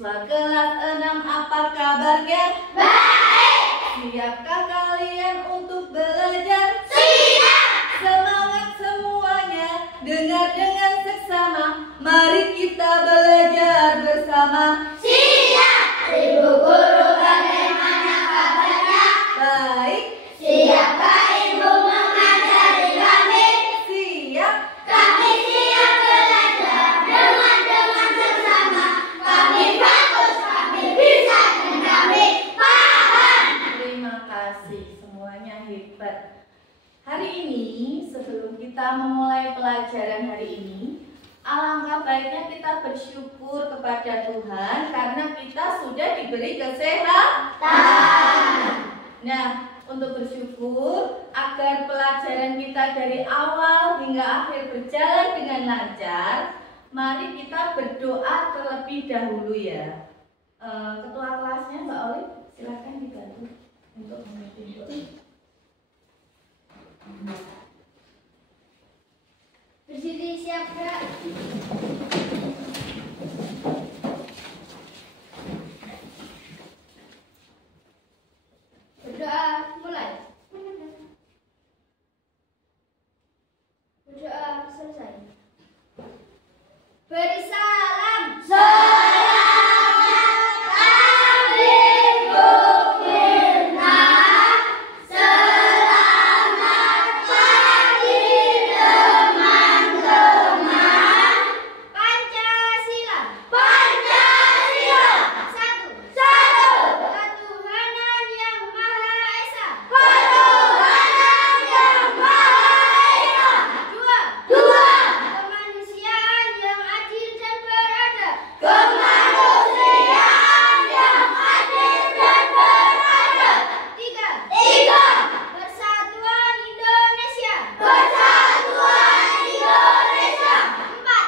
Siswa kelas 6 apa kabarnya? Baik. Siapkah kalian untuk belajar? Siap. Semangat semuanya, dengar dengan seksama. Mari kita belajar bersama. Siap. Ibu guru bagaimana kabarnya? Baik. Siapkah ibu mengajari kami? Siap. Kami siap belajar dengan seksama. Kami bagus, kami bisa, dan kami paham. Terima kasih, semuanya hebat. Hari ini, sebelum kita memulai pelajaran hari ini, alangkah baiknya kita bersyukur kepada Tuhan karena kita sudah diberi kesehatan. Nah, untuk bersyukur agar pelajaran kita dari awal hingga akhir berjalan dengan lancar, mari kita berdoa terlebih dahulu ya. Ketua kelasnya Mbak Oli, silakan dibantu untuk memimpin doa. Berdiri siap gerak. Berdoa mulai. Berdoa selesai. Beri salam. Selamat pagi Bu Mirna. Selamat pagi teman-teman. Pancasila. Pancasila. Satu. Ketuhanan yang Maha Esa. Ketuhanan yang Maha Esa. Dua. Kemanusiaan yang adil dan beradab. Kemanusiaan yang adil dan beradab. Tiga. Persatuan Indonesia. Persatuan Indonesia. Empat.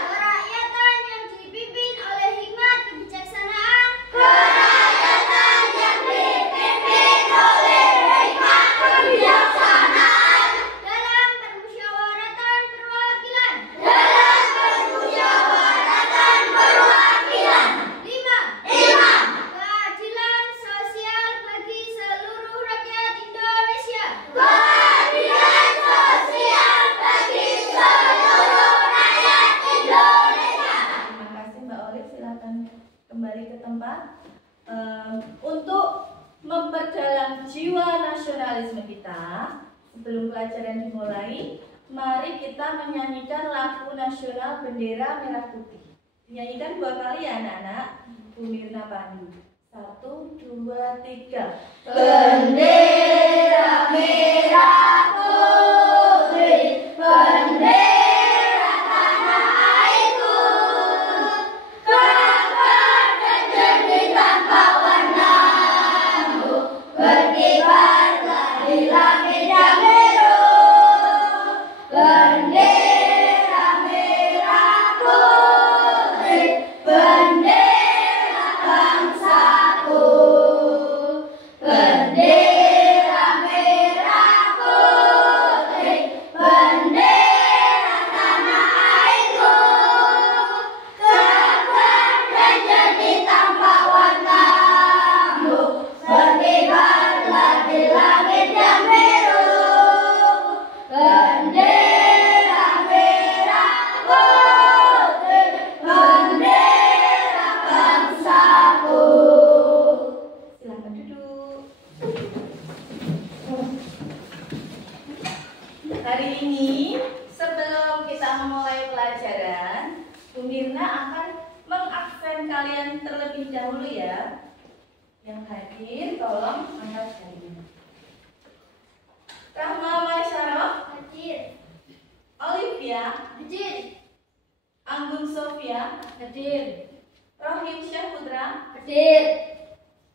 Kerakyatan yang dipimpin oleh hikmat kebijaksanaan. Kerakyatan yang dipimpin oleh hikmat kebijaksanaan. Dalam permusyawaratan perwakilan. Lima. Keadilan sosial bagi seluruh rakyat Indonesia. Keadilan sosial bagi seluruh rakyat Indonesia. Terima kasih Mbak Oli, silakan kembali ke tempat. Untuk memperdalam jiwa nasionalisme kita, sebelum pelajaran dimulai, mari kita menyanyikan lagu nasional Bendera Merah Putih. Dinyanyikan 2 kali ya anak-anak. Bu Mirna pandu. 1, 2, 3. Bendera merah putih, bendera tanah airku, kokoh dan jernih tanpa warna-mu, berkibarlah di langit yang biru. Bendera merah putih, bendera bangsaku. Bendera merah putih, bendera tanah airku, kokoh dan jernih tanpa warna-mu, berkibarlah di langit yang biru. Bendera merah putih, bendera bangsaku. Silakan duduk. Hari ini, sebelum kita memulai pelajaran, Bu Mirna akan mengabsen kalian terlebih dahulu ya. Yang hadir, tolong angkat jarinya. Rahma Maisyaroh, Hadir. Olivia, Hadir. Anggun Sofia, Hadir. Rohim Syahputra, Hadir.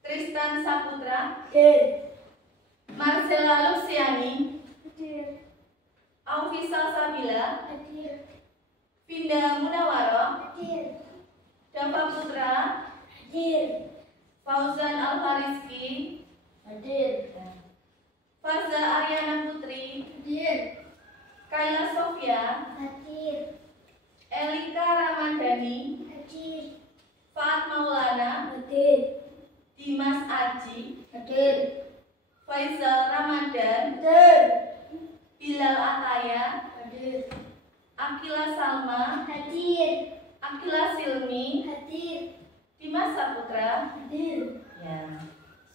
Tristan Saputra, Hadir. Marcella Luciani, Hadir. Aufi Salsabila, Hadir. Vinda Munawaroh, Hadir. Dava Putra, Hadir. Fauzan Alfariski, Hadir. Farza Aryana Putri, Hadir. Kayla Sofia, Hadir. Elika Ramadhani, Hadir. Fat Maulana, Hadir. Dimas Aji, Hadir. Faisal Ramadan, Hadir. Bilal Ataya, Hadir. Akila Salma, Hadir. Akila Silmi, Hadir. Dimas Saputra. Hadir. Ya,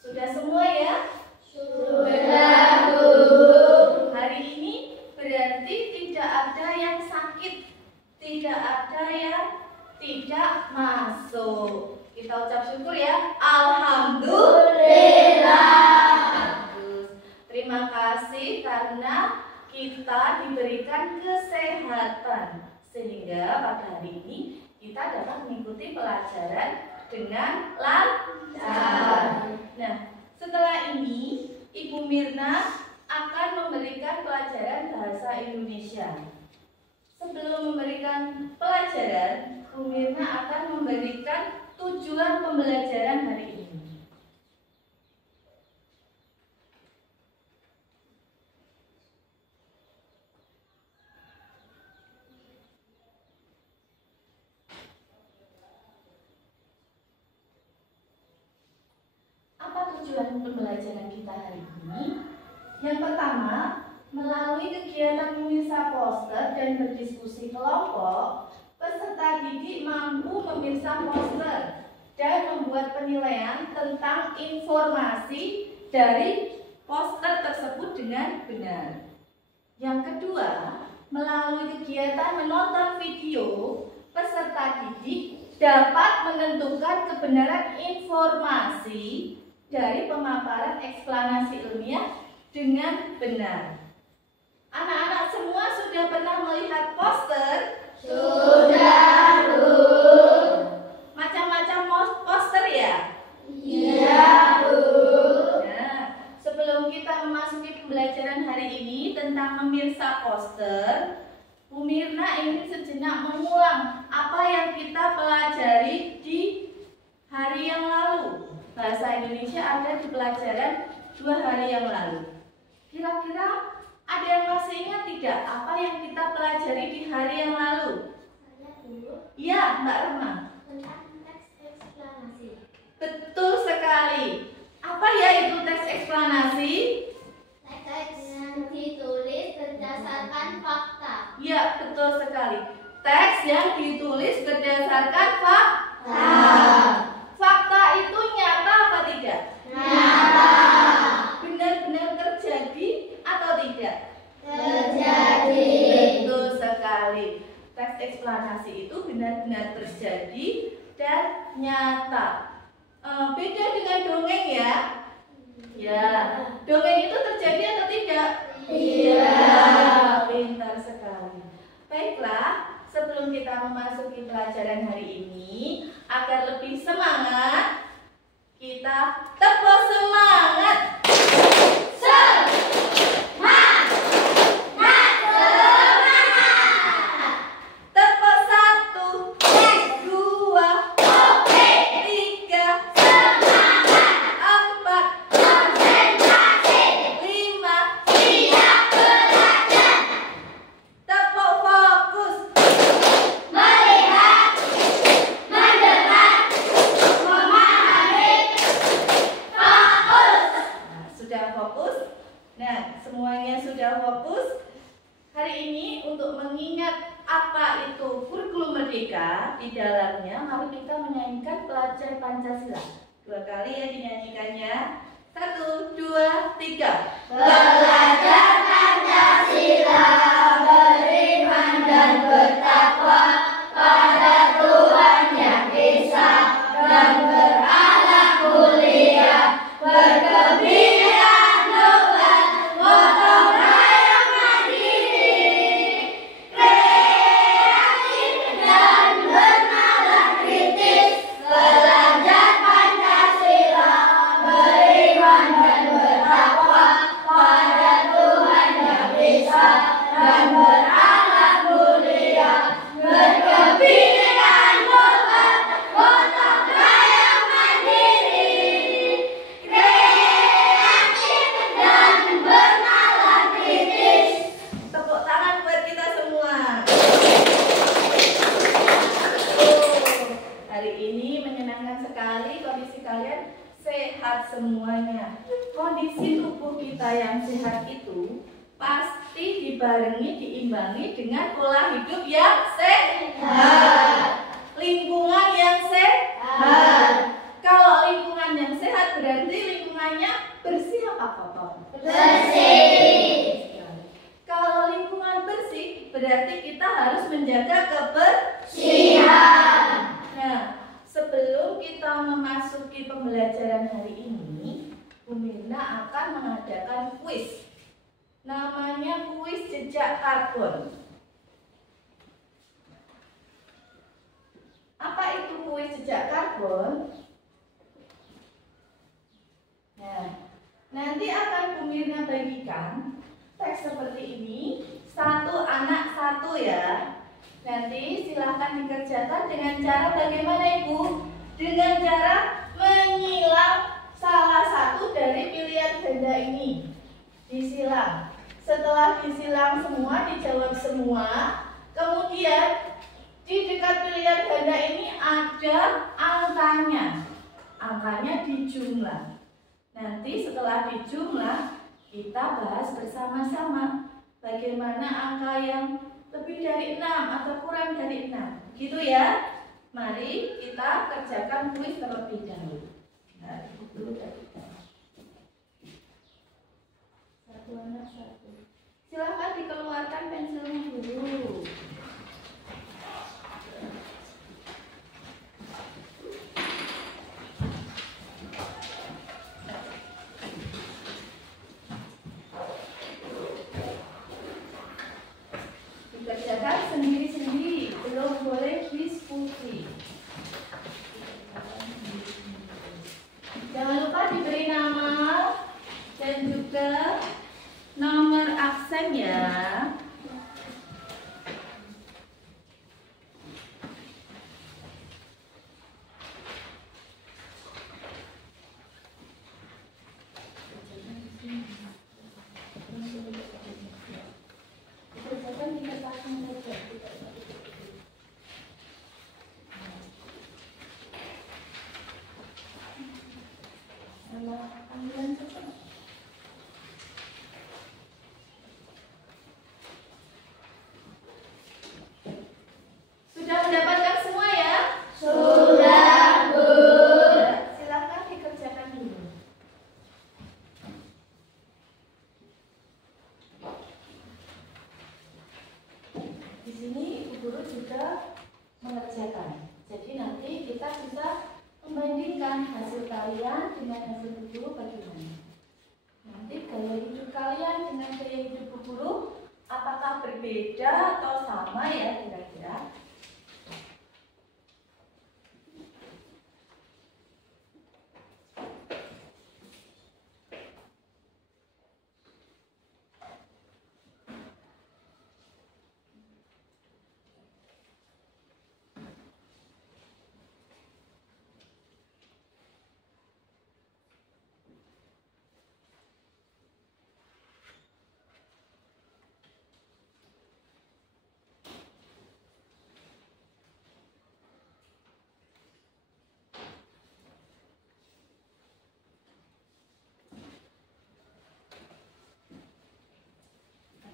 sudah semua ya? Sudah, Bu. Hari ini berarti tidak ada yang sakit, tidak ada yang tidak masuk. Kita ucap syukur ya. Alhamdulillah. Bagus. Terima kasih karena kita diberikan kesehatan sehingga pada hari ini kita dapat mengikuti pelajaran dengan lancar. Nah, setelah ini Ibu Mirna akan memberikan pelajaran bahasa Indonesia. Sebelum memberikan pelajaran, Bu Mirna akan memberikan tujuan pembelajaran hari ini. Apa tujuan pembelajaran kita hari ini? Yang pertama, melalui kegiatan memirsa poster dan berdiskusi kelompok, peserta didik mampu memirsa poster dan membuat penilaian tentang informasi dari poster tersebut dengan benar. Yang kedua, melalui kegiatan menonton video, peserta didik dapat menentukan kebenaran informasi dari pemaparan eksplanasi ilmiah dengan benar. Anak-anak semua sudah pernah melihat poster? Sudah, Bu. Macam-macam poster ya? Iya, Bu. Nah, sebelum kita memasuki pembelajaran hari ini tentang memirsa poster, Bu Mirna ingin sejenak mengulang apa yang kita pelajari di hari yang lalu. Bahasa Indonesia ada di pelajaran 2 hari yang lalu. Kira-kira ada yang masih ingat tidak apa yang kita pelajari di hari yang lalu? Saya dulu Ya, Mbak Rema. tentang teks eksplanasi. Betul sekali. Apa ya itu teks eksplanasi? Teks yang ditulis berdasarkan fakta. Ya, betul sekali. Teks yang ditulis berdasarkan fakta. Fakta itu nyata apa tidak? Nyata. Benar-benar terjadi atau tidak? Terjadi. Betul sekali. Teks eksplanasi itu benar-benar terjadi dan nyata. Beda dengan dongeng ya? Ya. Dongeng itu terjadi atau tidak? Iya. Pintar sekali. Baiklah, sebelum kita memasuki pelajaran hari ini, agar lebih semangat, kita tepuk semangat. Tepuk 1, 2, 3, 4, 5. Tepuk fokus. Melihat, mendengar, memahami, fokus. Nah, sudah fokus? Nah, semuanya sudah fokus? Hari ini untuk mengingat apa itu kurikulum merdeka, di dalamnya mari kita menyanyikan pelajar Pancasila. 2 kali ya dinyanyikannya. 1, 2, 3. Belajar Pancasila, beriman dan bertakwa pada Tuhan Yang Esa dan berakhlak mulia, berkebijakan global, gotong royong mandiri, kreatif dan bernalar kritis. Belajar Pancasila, beriman dan bertakwa pada Tuhan Yang Esa dan berakhlak mulia, berkebinekaan global, gotong royong mandiri, kreatif dan bernalar kritis. Tepuk tangan buat kita semua. Hari ini menyenangkan senang sekali kondisi kalian sehat semuanya. Kondisi tubuh kita yang sehat itu pasti dibarengi, diimbangi dengan pola hidup yang sehat, lingkungan yang sehat. Kalau lingkungan yang sehat berarti lingkungannya bersih apa kotor? Bersih. Kalau lingkungan bersih berarti kita harus menjaga kebersihan. Nah, sebelum kita memasuki pembelajaran hari ini, Bu Mirna akan mengadakan kuis. Namanya kuis jejak karbon. Apa itu kuis jejak karbon? Nah, nanti akan Bu Mirna bagikan teks seperti ini, satu anak satu ya. Nanti silahkan dikerjakan dengan cara bagaimana Ibu? Dengan cara menyilang salah satu dari pilihan ganda ini. Disilang. Setelah disilang semua, dijawab semua. Kemudian di dekat pilihan ganda ini ada angkanya. Angkanya dijumlah. Nanti setelah dijumlah, kita bahas bersama-sama bagaimana angka yang lebih dari 6 atau kurang dari 6. Gitu ya. Mari kita kerjakan kuis terlebih dahulu. Nah, dulu dari satu anak satu. Silahkan dikeluarkan pensilnya dulu. Dikerjakan sendiri-sendiri, belum boleh diskusi. Jangan lupa diberi nama dan juga nomor absen ya. Dikerjakan di kertasnya saja. Panggilan cepat. Sudah mendapatkan semua ya? Sudah, Bu. Silakan dikerjakan dulu. Di sini Ibu Guru juga mengerjakan. Jadi nanti kita bisa membandingkan hasil kalian dengan hasil Bu Guru bagaimana. Nanti gaya hidup kalian dengan gaya hidup Bu Guru apakah berbeda atau sama ya kira-kira?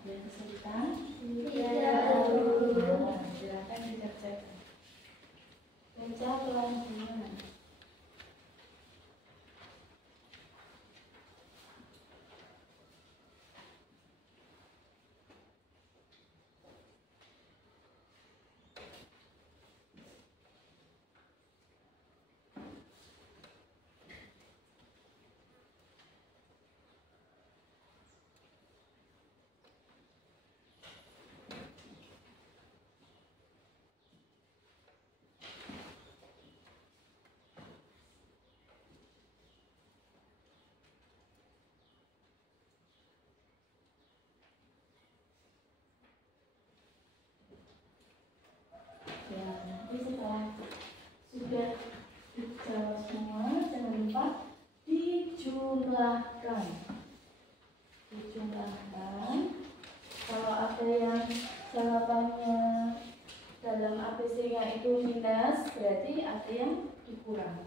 Ada kesulitan? Tidak, Bu. Nah, silakan dikerjakan. Baca pelan-pelan. Ya, nanti setelah sudah dijawab semua, jangan lupa dijumlahkan. Dijumlahkan. Kalau ada yang jawabannya dalam ABC-nya itu minus, berarti ada yang dikurangi.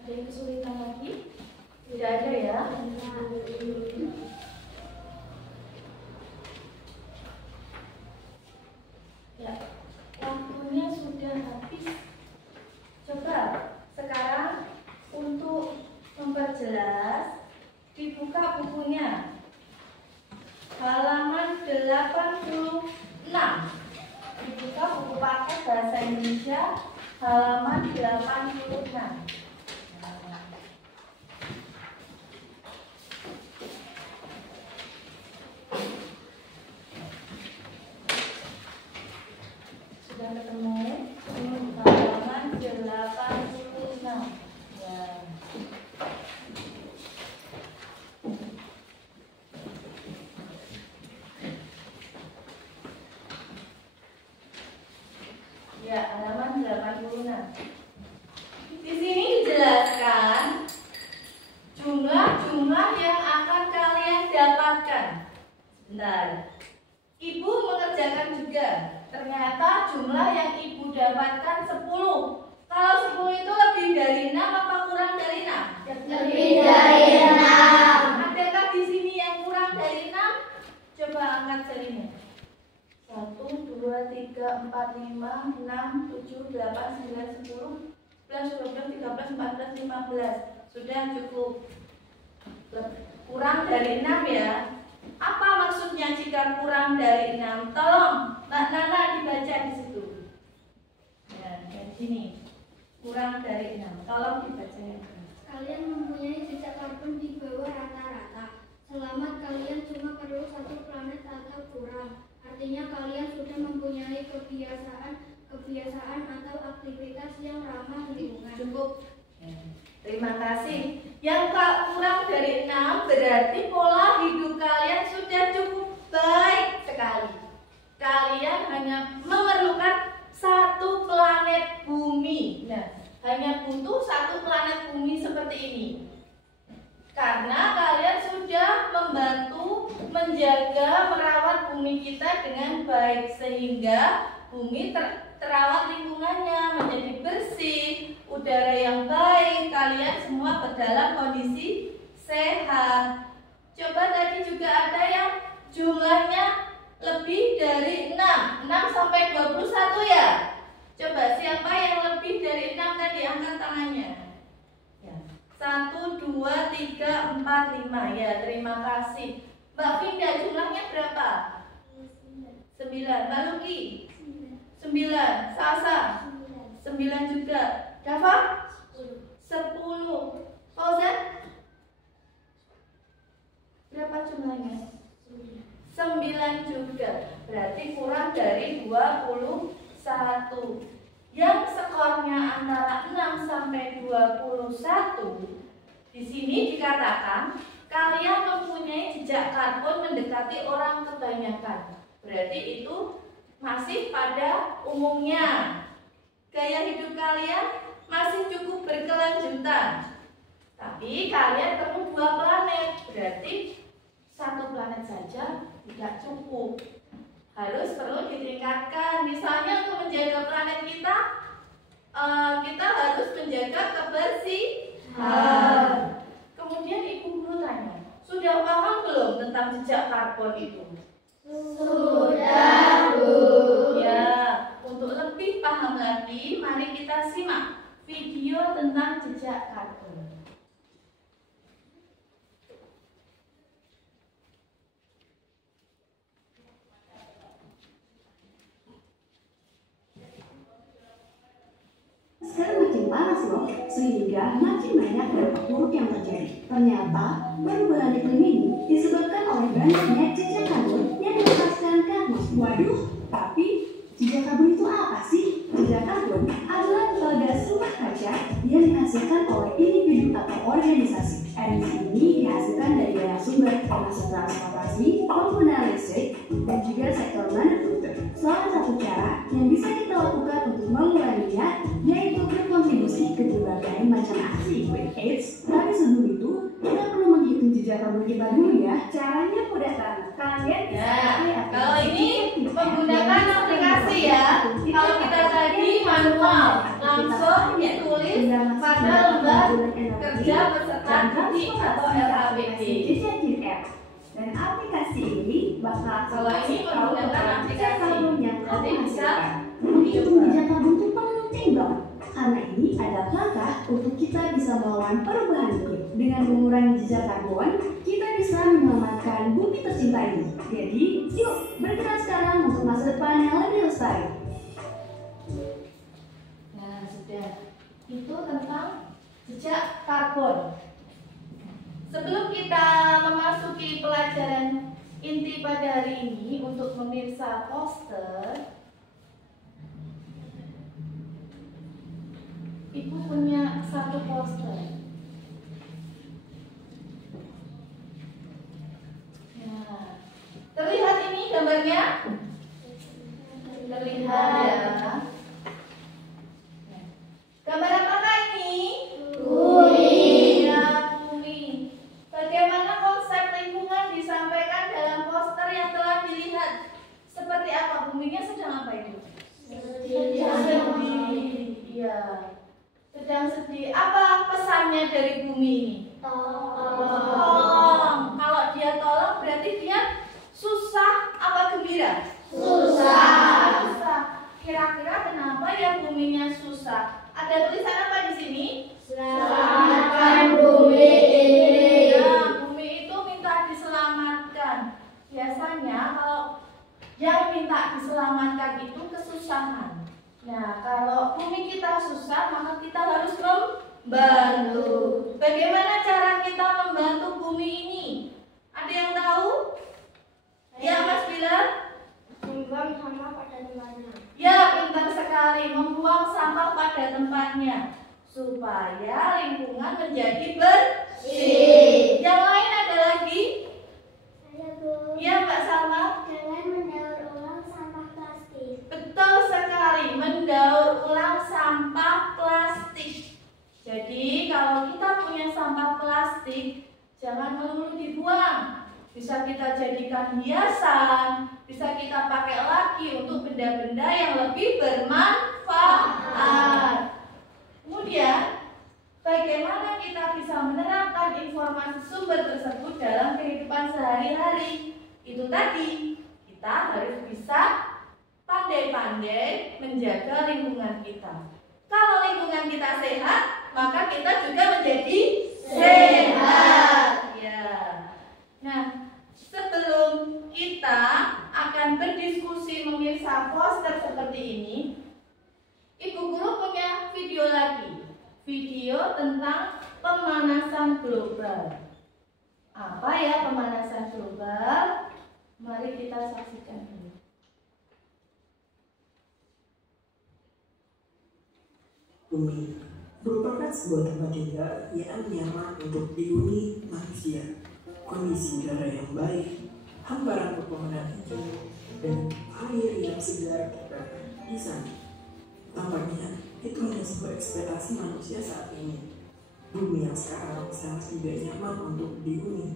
Ada yang kesulitan lagi? Tidak ada ya? Ya, waktunya sudah habis. Coba sekarang untuk memperjelas, dibuka bukunya. Halaman 86. Dibuka buku paket bahasa Indonesia halaman 86. Sudah ketemu? Halaman 86. Ya. Ya, halaman 86. Di sini dijelaskan jumlah-jumlah yang akan kalian dapatkan. Sebentar. Ibu mengerjakan juga. Ternyata jumlah yang ibu dapatkan 10. Kalau 10 itu lebih dari 6 apa kurang dari 6? Lebih dari 6. Adakah di sini yang kurang dari 6? Coba angkat jarinya. 1, 2, 3, 4, 5, 6, 7, 8, 9, 10, 11, 12, 13, 14, 15. Sudah cukup. Kurang dari 6 ya. Apa maksudnya jika kurang dari 6? Tolong Mbak Nana dibaca di situ. Ya, dari sini. Kurang dari 6. Tolong dibaca ya. Kalian mempunyai jejak karbon di bawah rata-rata. Selamat, kalian cuma perlu 1 planet atau kurang. Artinya kalian sudah mempunyai kebiasaan atau aktivitas yang ramah lingkungan. Cukup. Ya. Terima kasih. Yang kurang dari 6 berarti pola hidup kalian sudah cukup baik sekali. Kalian hanya memerlukan 1 planet bumi. Nah, hanya butuh 1 planet bumi seperti ini. Karena kalian sudah membantu menjaga, merawat bumi kita dengan baik, sehingga bumi terawat lingkungannya menjadi bersih, udara yang baik, kalian semua berdalam kondisi sehat. Coba tadi juga ada yang jumlahnya lebih dari 6 sampai 21 ya. Coba siapa yang lebih dari 6 tadi, angkat tangannya. 1, 2, 3, 4, 5. Ya, terima kasih. Mbak Vinda, jumlahnya berapa? 9. Mbak Luki? 9. Sasa? 9 juga. Dava? 10. Fauzan? Berapa jumlahnya? 9 juga. Berarti kurang dari 21. Yang skornya antara 6 sampai 21, di sini dikatakan kalian mempunyai jejak karbon mendekati orang kebanyakan. Berarti itu masih pada umumnya. Gaya hidup kalian masih cukup berkelanjutan. Tapi kalian perlu 2 planet. Berarti 1 planet saja tidak cukup. Harus perlu ditingkatkan. Misalnya untuk menjaga planet kita, kita harus menjaga kebersihan. Kemudian Ibu Guru tanya, sudah paham belum tentang jejak karbon itu? Sudah, Bu. Ya, untuk lebih paham lagi, mari kita simak video tentang jejak karbon. Sekarang makin panas loh, sehingga makin banyak dampak buruk yang terjadi. Ternyata, perubahan iklim ini disebabkan oleh banyaknya jejak karbon yang dilepaskan ke atmosfer. Waduh, tapi jejak karbon itu apa sih? Jejak karbon adalah gas rumah kaca yang dihasilkan oleh individu atau organisasi. Emisi ini dihasilkan dari banyak sumber, termasuk transportasi, penggunaan listrik, dan juga sektor manufaktur. Salah satu cara yang bisa kita lakukan untuk menguranginya yaitu berkontribusi ke berbagai macam aksi iklim. Eits, tapi sebelum itu kita perlu menghitung jejak karbon kita dulu ya. Caranya mudah banget. Kalian bisa Kalau ini menggunakan aplikasi ya. Kalau kita tadi manual, langsung ditulis pada lembar kerja peserta didik atau LKBD. Dan aplikasi ini bakal Kalau ini menggunakan aplikasi, yang nanti bisa menghitung jejak karbon itu penting banget. Karena ini adalah langkah untuk kita bisa melawan perubahan iklim. Dengan mengurangi jejak karbon, kita bisa menyelamatkan bumi tercinta ini. Jadi, yuk bergerak sekarang untuk masa depan yang lebih lestari. Nah, sudah. Itu tentang jejak karbon. Sebelum kita memasuki pelajaran inti pada hari ini untuk pemirsa poster, Ibu punya satu poster. Nah, terlihat ini gambarnya? Terlihat ya. Gambar apakah ini? Bumi. Ya, bumi. Bagaimana konsep lingkungan disampaikan dalam poster yang telah dilihat? Seperti apa? Buminya sedang apa itu? Sedang sedih. Iya. Sedang sedih. Apa pesannya dari bumi ini? Tolong. Kalau dia tolong berarti dia susah apa gembira? Susah. Susah. Kira-kira kenapa ya buminya susah? Ada tulisan apa di sini? Selamatkan bumi ini. Ya, bumi itu minta diselamatkan. Biasanya kalau yang minta diselamatkan itu kesusahan. Nah, kalau bumi kita susah, maka kita harus membantu. Bagaimana cara kita membantu bumi ini? Ada yang tahu? Ya, Mas Bilal? Membuang sampah pada tempatnya. Ya, pintar sekali. Membuang sampah pada tempatnya supaya lingkungan menjadi bersih. Yang lain ada lagi? Ada, Bu. Ya, Mbak Salma. Jangan mendaur ulang sampah plastik. Betul sekali, mendaur ulang sampah plastik. Jadi, kalau kita punya sampah plastik, jangan melulu dibuang. Bisa kita jadikan hiasan, bisa kita pakai lagi untuk benda-benda yang lebih bermanfaat. Kemudian, bagaimana kita bisa menerapkan informasi sumber tersebut dalam kehidupan sehari-hari? Itu tadi, kita harus bisa pandai-pandai menjaga lingkungan kita. Kalau lingkungan kita sehat, maka kita juga menjadi sehat. Ya. Nah, sebelum kita akan berdiskusi memirsa poster seperti ini, Ibu Guru punya video lagi. Video tentang pemanasan global. Apa ya pemanasan global? Mari kita saksikan dulu. Bumi merupakan sebuah tempat tinggal yang nyaman untuk dihuni manusia. Kondisi udara yang baik, hamparan pepohonan hijau, dan air yang segar terdapat di sana. Tampaknya itu hanya sebuah ekspektasi manusia saat ini. Bumi yang sekarang sangat tidak nyaman untuk dihuni.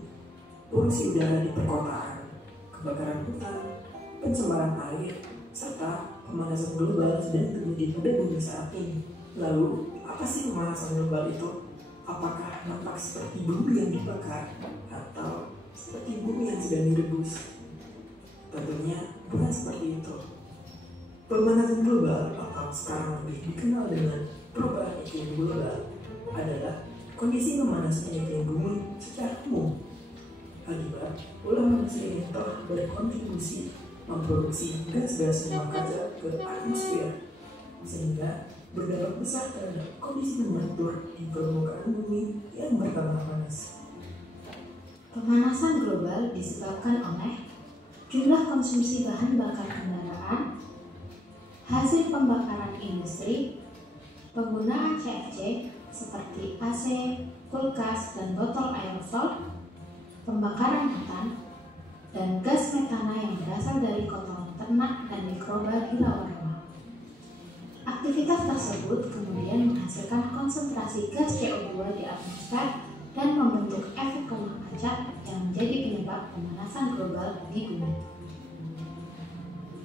Polusi udara di perkotaan, kebakaran hutan, pencemaran air, serta pemanasan global sedang terjadi pada bumi saat ini. Lalu, apa sih pemanasan global itu? Apakah nampak seperti bumi yang dibakar atau seperti bumi yang sedang direbus? Tentunya bukan seperti itu. Pemanasan global atau sekarang lebih dikenal dengan perubahan iklim global adalah kondisi memanasnya iklim bumi secara umum. Akibat ulah manusia yang telah berkontribusi memproduksi gas-gas rumah kaca ke atmosfer, sehingga berdampak besar terhadap kondisi temperatur di permukaan bumi yang bertambah panas. Pemanasan global disebabkan oleh jumlah konsumsi bahan bakar kendaraan, hasil pembakaran industri, penggunaan CFC seperti AC, kulkas, dan botol aerosol, pembakaran hutan, dan gas metana yang berasal dari kotoran ternak dan mikroba di rawa-rawa. Aktivitas tersebut kemudian menghasilkan konsentrasi gas CO2 di atmosfer dan membentuk efek rumah kaca yang menjadi penyebab pemanasan global di bumi.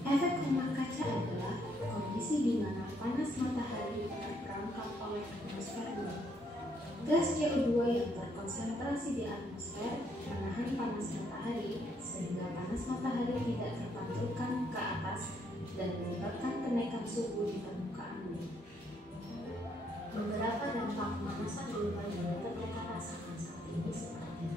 Efek rumah kaca adalah kondisi di mana panas matahari terperangkap oleh atmosfer bumi. Gas CO2 yang terkonsentrasi di atmosfer menahan panas matahari sehingga panas matahari tidak terpantulkan ke atas dan menyebabkan kenaikan suhu di permukaan bumi. Beberapa dampak pemanasan global yang dapat kita rasakan saat ini seperti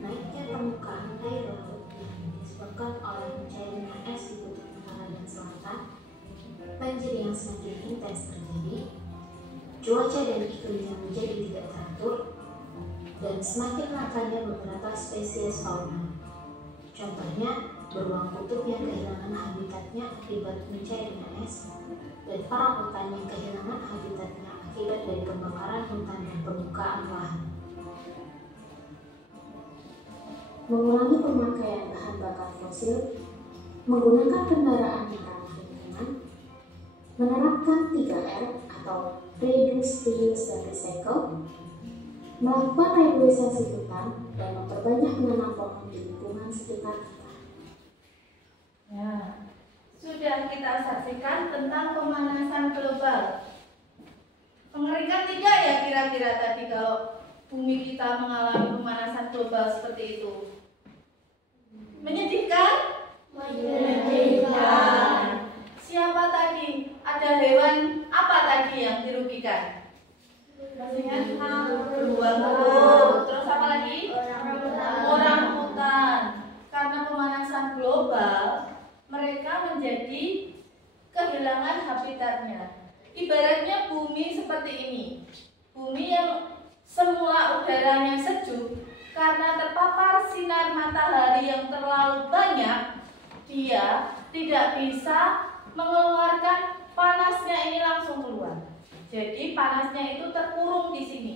naiknya permukaan air laut yang disebabkan oleh mencairnya es di kutub utara dan selatan, banjir yang semakin intens terjadi, cuaca dan iklim yang menjadi tidak teratur, dan semakin langkanya beberapa spesies fauna. Contohnya, beruang kutub yang kehilangan habitatnya akibat mencairnya es, dan para hutan yang kehilangan habitatnya akibat dari pembakaran hutan dan permukaan lahan. Mengurangi pemakaian bahan bakar fosil, menggunakan kendaraan yang ramah lingkungan, menerapkan 3R atau Reduce, Reuse, dan Recycle, melakukan reboisasi hutan, dan memperbanyak menanam pohon di lingkungan sekitar kita. Nah, sudah kita saksikan tentang pemanasan global. Mengerikan tidak ya kira-kira tadi kalau bumi kita mengalami pemanasan global seperti itu? Menyedihkan? Menyedihkan. Siapa tadi? Ada hewan apa tadi yang dirugikan? Beruang kutub. Terus apa lagi? Orang hutan. Karena pemanasan global, mereka menjadi kehilangan habitatnya. Ibaratnya bumi seperti ini. Bumi yang semula udaranya sejuk, karena terpapar sinar matahari yang terlalu banyak, dia tidak bisa mengeluarkan panasnya ini langsung keluar. Jadi panasnya itu terkurung di sini,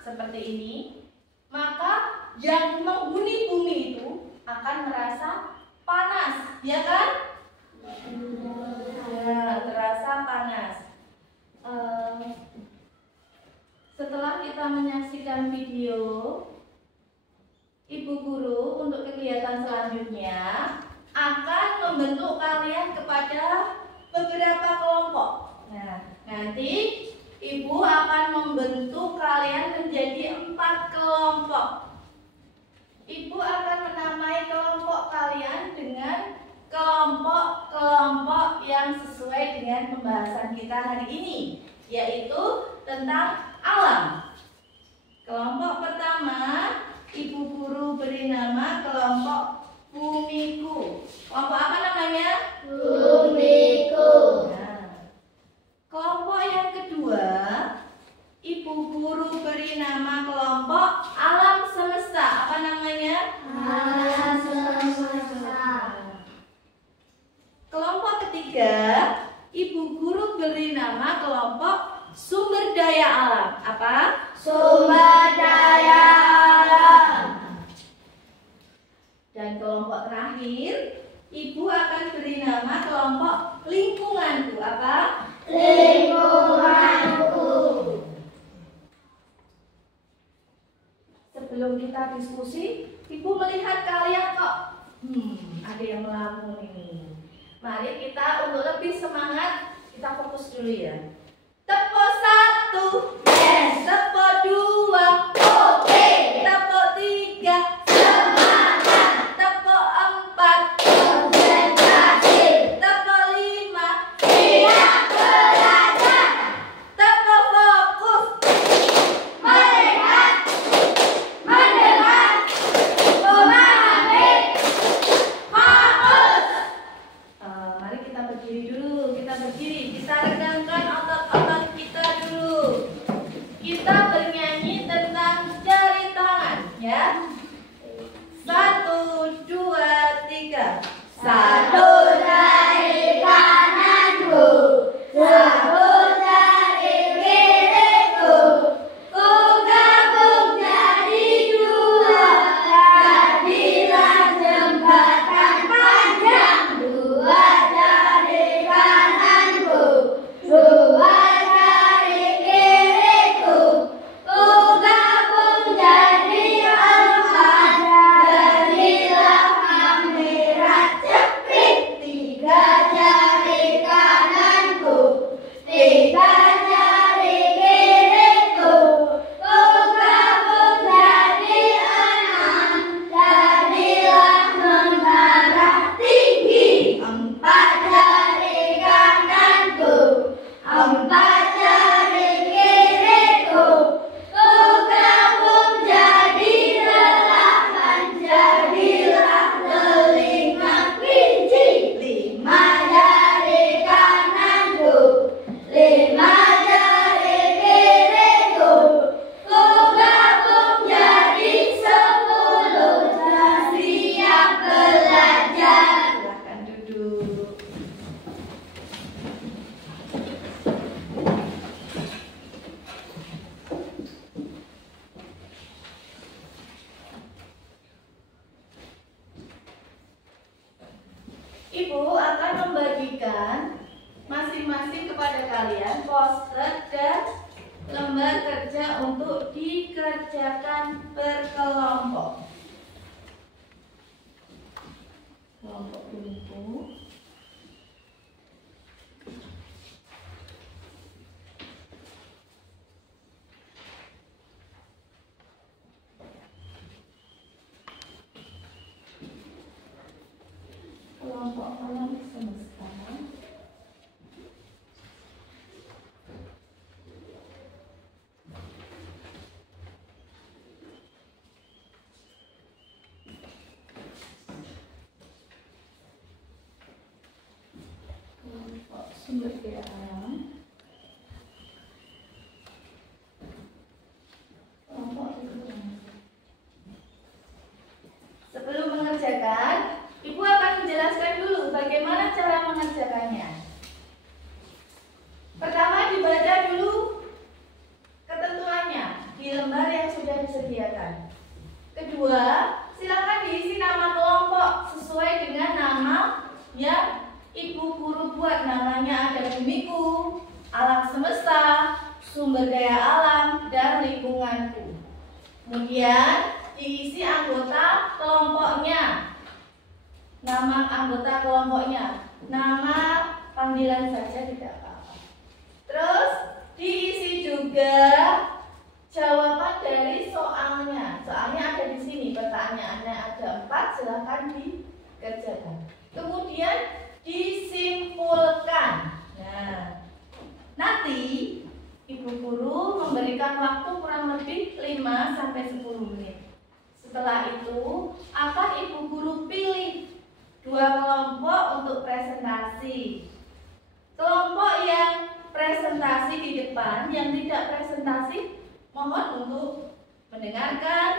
seperti ini. Maka yang menghuni bumi itu akan merasa panas, ya kan? Ya, terasa panas. Setelah kita menyaksikan video, Ibu Guru untuk kegiatan selanjutnya akan membentuk kalian kepada beberapa kelompok. Nah, nanti Ibu akan membentuk kalian menjadi 4 kelompok. Ibu akan menamai kelompok kalian dengan kelompok-kelompok yang sesuai dengan pembahasan kita hari ini, yaitu tentang alam. Kelompok pertama, Ibu Guru beri nama kelompok Bumiku. Kelompok apa namanya? Bumiku. Nah, kelompok yang kedua nama kelompok alam semesta. Apa namanya? Alam semesta. Kelompok ketiga, Ibu Guru beri nama kelompok sumber daya alam. Apa? Sumber daya alam. Dan kelompok terakhir, Ibu akan beri nama kelompok lingkunganku. Apa? Lingkunganku. Sebelum kita diskusi, Ibu melihat kalian kok ada yang melamun ini. Mari kita untuk lebih semangat, kita fokus dulu ya. Tepuk 1, Yes. tepuk 2, Oke. tepuk 3, Semangat. tepuk 4, Konsentrasi. tepuk 5, Siap belajar. tepuk fokus. Melihat. Mendengar. Memahami. Fokus. Mari kita berdiri dulu, kita berdiri, kita regangkan otot-otot kita dulu. Kita bernyanyi tentang jari tangan, ya. 1, 2, 3. Satu jari kananku, satu jari kiriku, ku gabung jadi dua, jadilah jembatan panjang. Dua jari kananku, dua jari kiriku, ku gabung jadi empat, jadilah kamera cepit. Tiga jari kananku, tiga jari kiriku, ku gabung jadi enam, jadilah menara tinggi. Empat jari kananku, empat jari kiriku, ku gabung jadi delapan, jadilah telinga kelinci. Lima jari kananku, lima jari kiriku, ku gabung jadi 10, siap belajar. Silahkan duduk. Ibu akan membagikan masing-masing kepada kalian poster dan lembar kerja untuk dikerjakan berkelompok. Kelompok dulu. Kelompok alam semesta. Kelompok sumber daya alam. Kelompok lingkungan. Sebelum mengerjakan, Ibu akan menjelaskan dulu bagaimana cara mengerjakannya. Pertama, dibaca dulu ketentuannya di lembar yang sudah disediakan. Kedua, silakan diisi nama kelompok sesuai dengan nama yang Ibu Guru buat. Namanya ada bumiku, alam semesta, sumber daya alam, dan lingkunganku. Kemudian diisi anggota kelompoknya. Nama anggota kelompoknya, nama panggilan saja tidak apa-apa. Terus diisi juga jawaban dari soalnya. Soalnya ada di sini, pertanyaannya ada 4, silahkan dikerjakan. Kemudian disimpulkan. Nah, nanti Ibu Guru memberikan waktu kurang lebih 5-10 menit. Setelah itu akan Ibu Guru pilih 2 kelompok untuk presentasi. Kelompok yang presentasi di depan, yang tidak presentasi Mohon untuk mendengarkan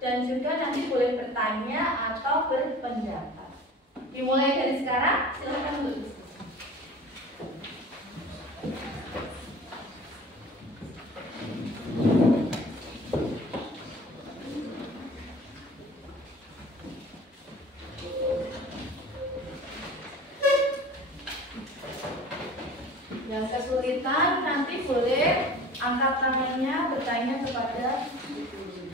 dan juga nanti boleh bertanya atau berpendapat. Dimulai dari sekarang, silakan untuk diskusi. Yang kesulitan nanti boleh angkat tangannya bertanya kepada guru.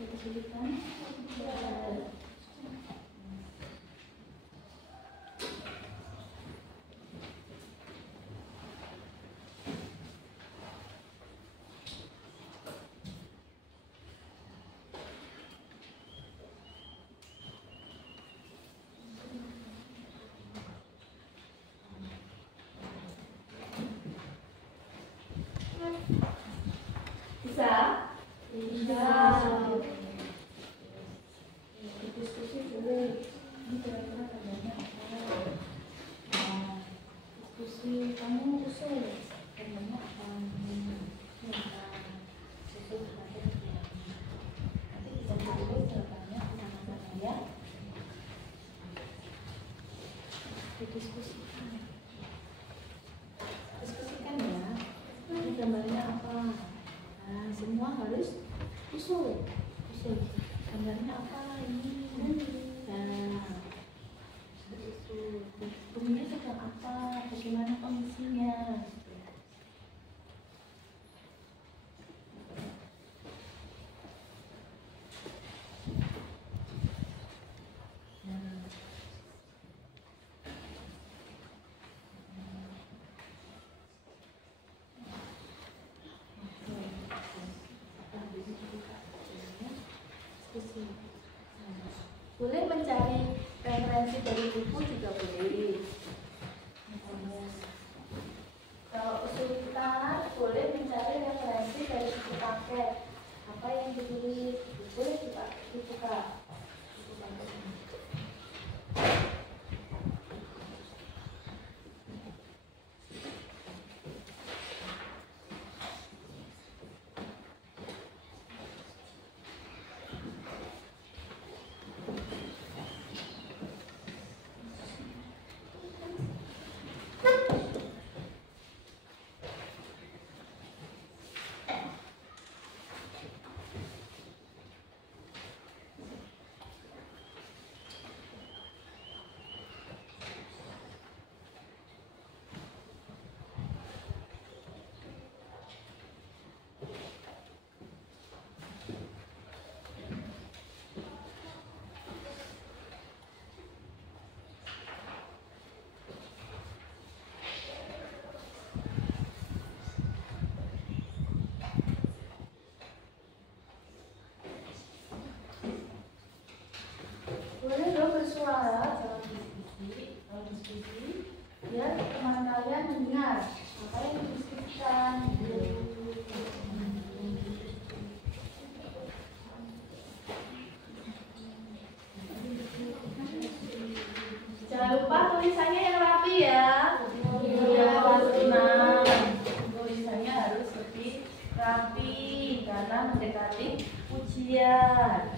Kesulitan? Bisa? Bisa. Diskusi boleh. Ini kira-kira temanya apa? Nah, diskusi kamu usul temanya apa? Usul kepada nanti kita tulis jawabannya sama-sama ya. Didiskusikan. Diskusikan ya. Ini gambarnya apa? Nah, semua harus usul. Gambarnya apa ini? Nah, usul. Bunyinya sedang apa? Bagaimana kondisinya? Boleh mencari referensi dari buku juga boleh. Kalau kesulitan, boleh mencari referensi dari buku paket. Apa yang ditulis, boleh dibuka. Buku paket. lebih rapi karena mendekati ujian.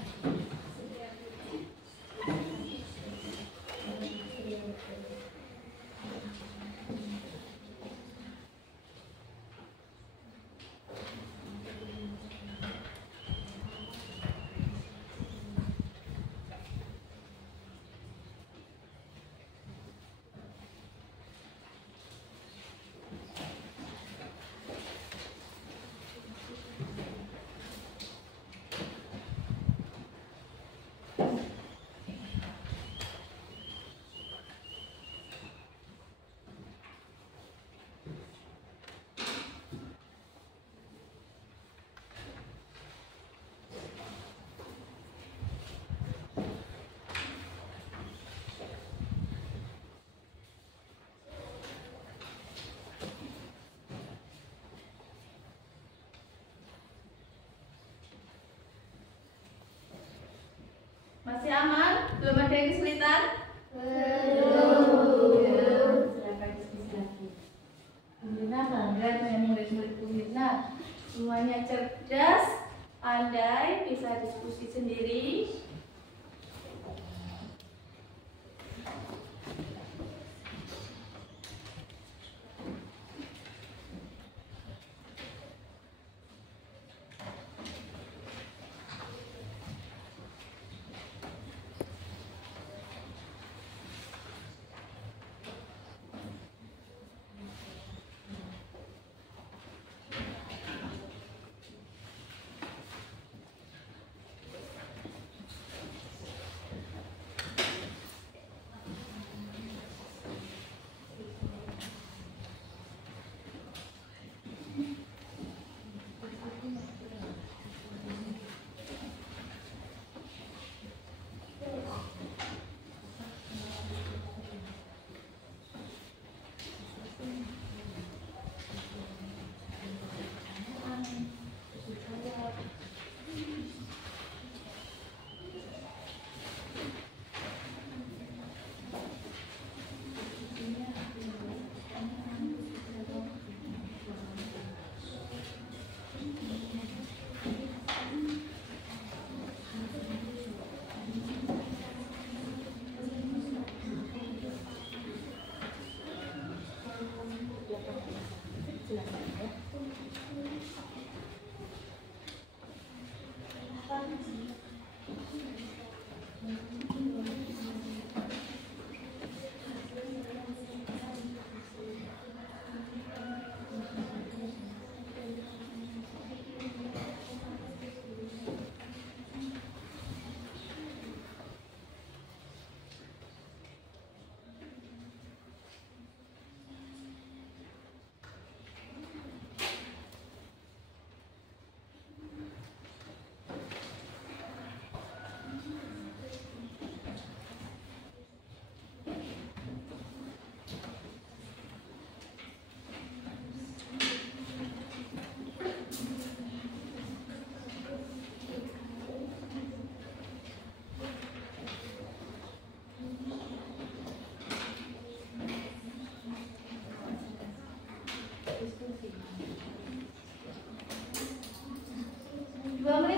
Masih aman? Belum ada yang kesulitan? Belum. Silakan diskusi lagi. Bu Mirna bangga dengan murid-murid Bu Mirna. Semuanya cerdas, pandai, bisa diskusi sendiri.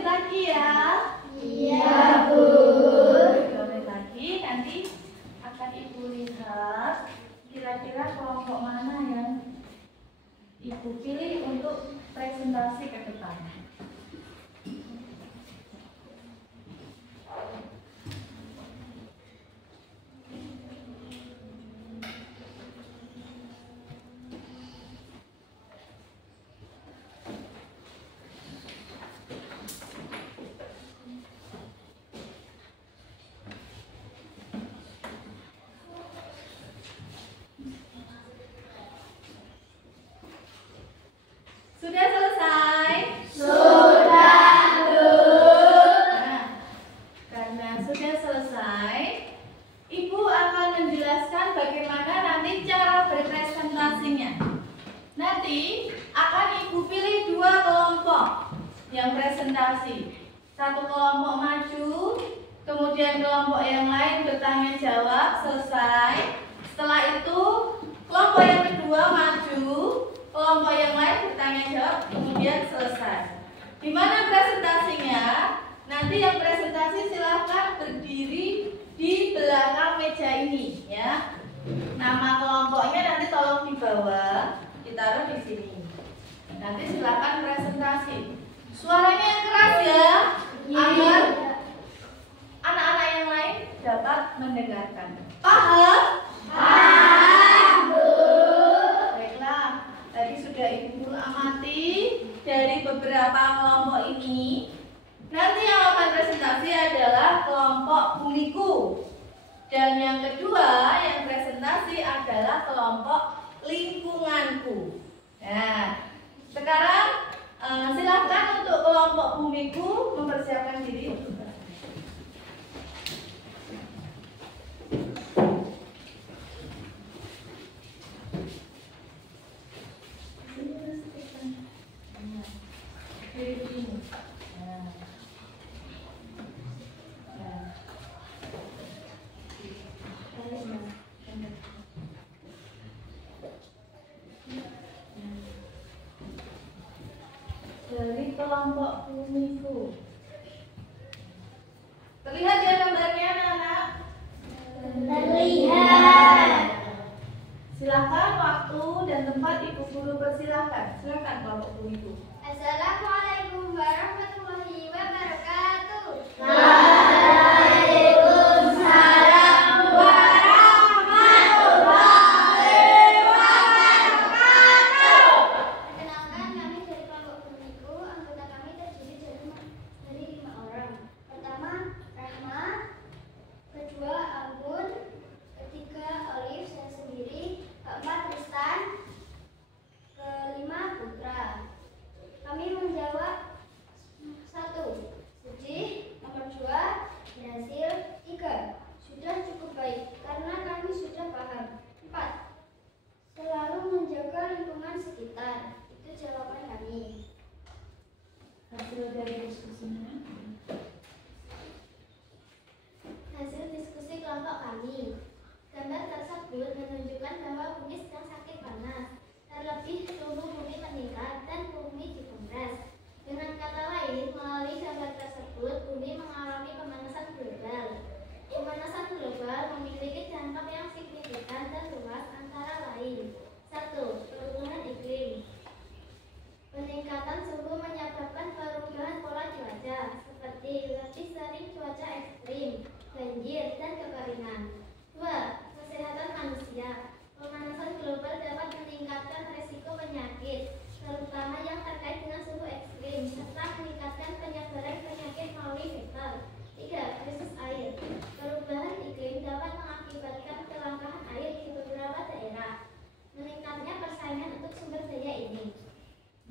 Lagi ya? Iya, Bu. 2 menit lagi, nanti akan Ibu lihat kira-kira kelompok mana yang Ibu pilih untuk presentasi ke depan. Sudah selesai? Sudah, Bu. Nah, karena sudah selesai, Ibu akan menjelaskan bagaimana nanti cara berpresentasinya. Nanti akan Ibu pilih 2 kelompok yang presentasi. 1 kelompok maju, kemudian kelompok yang lain bertanya jawab, selesai. Setelah itu, kelompok yang kedua maju, kelompok yang lain bertanya jawab, kemudian selesai. Gimana presentasinya? Nanti yang presentasi silahkan berdiri di belakang meja ini, ya. Nama kelompoknya nanti tolong dibawa, ditaruh di sini. Nanti silahkan presentasi. Suaranya yang keras ya, agar anak-anak yang lain dapat mendengarkan. Paham? Paham, Bu. Baiklah, tadi sudah Ibu amati dari beberapa kelompok ini. Nanti yang akan presentasi adalah kelompok bumiku. Dan yang kedua yang presentasi adalah kelompok lingkunganku. Nah, sekarang silakan untuk kelompok bumiku mempersiapkan diri untuk dari kelompok bumiku. Terlihat ya gambarnya, anak-anak? Terlihat. Silakan waktu dan tempat Ibu Guru persilahkan. Silakan kelompok bumiku. Assalamualaikum warahmatullahi wabarakatuh. Waalaikumsalam warahmatullahi wabarakatuh. Perkenalkan, kami dari kelompok bumiku. Anggota kami terdiri dari 5 orang. Pertama, Rahma. Kedua, Anggun. Ketiga, Olive, saya sendiri. Keempat, Tristan. Kelima, Putra. Kami menjawab 1. Sedih. Nomor 2, berhasil. 3. Sudah cukup baik karena kami sudah paham. 4. Selalu menjaga lingkungan sekitar. Itu jawaban kami. Hasil dari diskusinya. Hasil diskusi kelompok kami. Gambar tersebut menunjukkan bahwa bumi sedang sakit panas. Terlebih suhu bumi meningkat dan bumi dikompres. Dengan kata lain, melalui gambar tersebut, bumi mengalami pemanasan global. Pemanasan global memiliki dampak yang signifikan dan luas antara lain. 1. Perubahan iklim. Peningkatan suhu menyebabkan perubahan pola cuaca, seperti lebih sering cuaca ekstrim, banjir, dan kekeringan. 2. Kesehatan manusia. Pemanasan global dapat meningkatkan risiko penyakit, terutama yang terkait dengan suhu ekstrim, serta meningkatkan penyebaran penyakit melalui vektor. 3. Krisis air. Perubahan iklim dapat mengakibatkan kelangkaan air di beberapa daerah. Meningkatnya persaingan untuk sumber daya ini.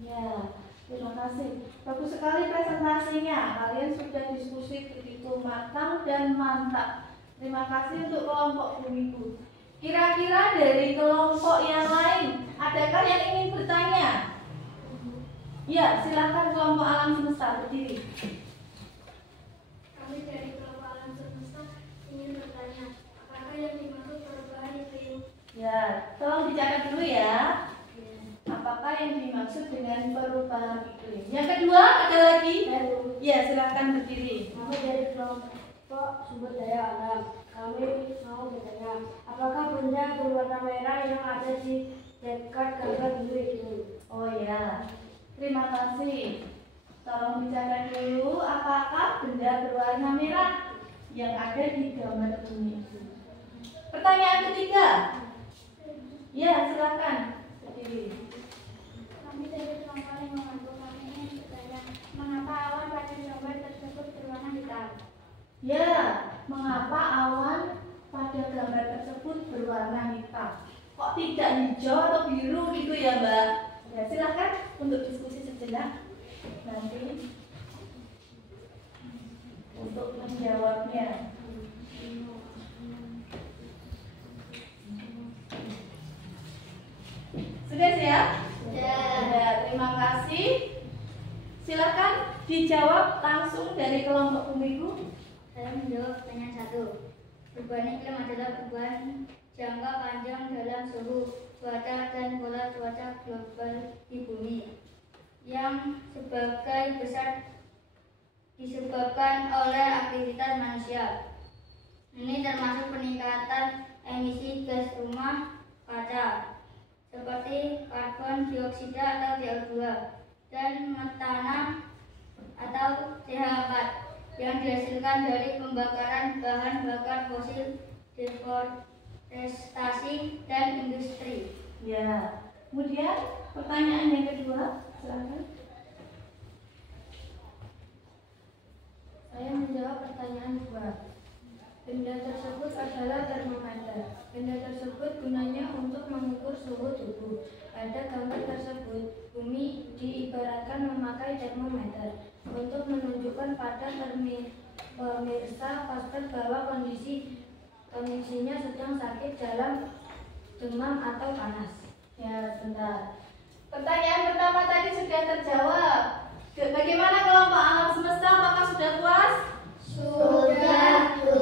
Ya, terima kasih. Bagus sekali presentasinya. Kalian sudah diskusi begitu matang dan mantap. Terima kasih untuk kelompok bumiku. Kira-kira dari kelompok yang lain, adakah yang ingin bertanya? Ya, silakan kelompok alam semesta berdiri. Kami dari kelompok alam semesta ingin bertanya, apakah yang dimaksud perubahan iklim? Ya, tolong dicatat dulu ya. Apakah yang dimaksud dengan perubahan iklim? Yang kedua, ada lagi? Ya, silakan berdiri. Kami dari kelompok sumber daya alam. Kami mau bertanya, apakah benda berwarna merah yang ada di dekat gambar bumi itu? Oh ya, terima kasih. Tolong dicatat dulu, apakah benda berwarna merah yang ada di gambar bumi itu? Pertanyaan ketiga. Ya, silakan berdiri. Kami dari kelompok lingkunganku. Kami ingin bertanya, mengapa awan pada gambar tersebut berwarna hitam? Ya, mengapa awan pada gambar tersebut berwarna hitam? Kok tidak hijau atau biru gitu ya, Mbak? Ya, silakan untuk diskusi sejenak nanti untuk menjawabnya. Sudah siap? Ya, terima kasih. Silakan dijawab langsung dari kelompok bumiku. Saya menjawab pertanyaan 1. Perubahan iklim adalah perubahan jangka panjang dalam suhu, cuaca dan pola cuaca global di bumi yang sebagian besar disebabkan oleh aktivitas manusia. Ini termasuk peningkatan emisi gas rumah kaca seperti karbon dioksida atau CO2 dan metana atau CH4 yang dihasilkan dari pembakaran bahan bakar fosil, deforestasi, dan industri. Ya. Kemudian pertanyaan yang kedua, silakan. Saya menjawab pertanyaan 2. Benda tersebut adalah termometer. Benda tersebut gunanya untuk mengukur suhu tubuh. Pada gambar tersebut, bumi diibaratkan memakai termometer untuk menunjukkan pada pemirsa fosfor bahwa kondisinya sedang sakit dalam demam atau panas. Ya, sebentar. Pertanyaan pertama tadi sudah terjawab. Bagaimana kelompok alam semesta? Apakah sudah puas? Sudah, Bu.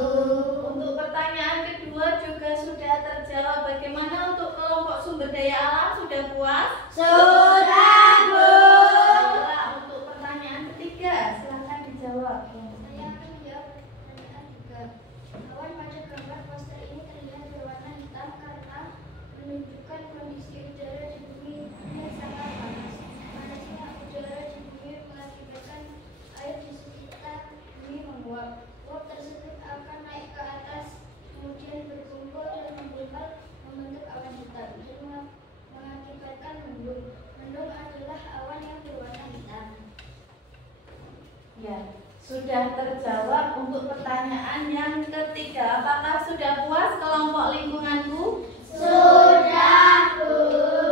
Untuk pertanyaan kedua juga sudah terjawab. Bagaimana untuk kelompok sumber daya alam? Sudah puas? Sudah, Bu. Baiklah, untuk pertanyaan ketiga, silakan dijawab. Saya akan menjawab pertanyaan 3. Awan pada gambar poster ini terlihat berwarna hitam karena menunjukkan kondisi udara di bumi yang sangat panas. Panasnya udara di bumi mengakibatkan air di sekitar bumi menguap. Uap tersebut akan naik ke atas, kemudian berkumpul dan menggumpal membentuk awan hitam dan mengakibatkan mendung. Mendung adalah awan yang berwarna hitam. Ya, sudah terjawab untuk pertanyaan yang ketiga. Apakah sudah puas kelompok lingkunganku? Sudah, Bu.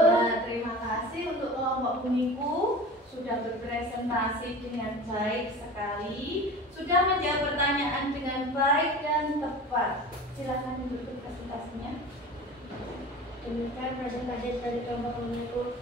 Ya, terima kasih untuk kelompok bumiku. Sudah berpresentasi dengan baik sekali. Sudah menjawab pertanyaan dengan baik dan tepat. Silakan duduk presentasinya. Demikian presentasi dari kelompok bumiku.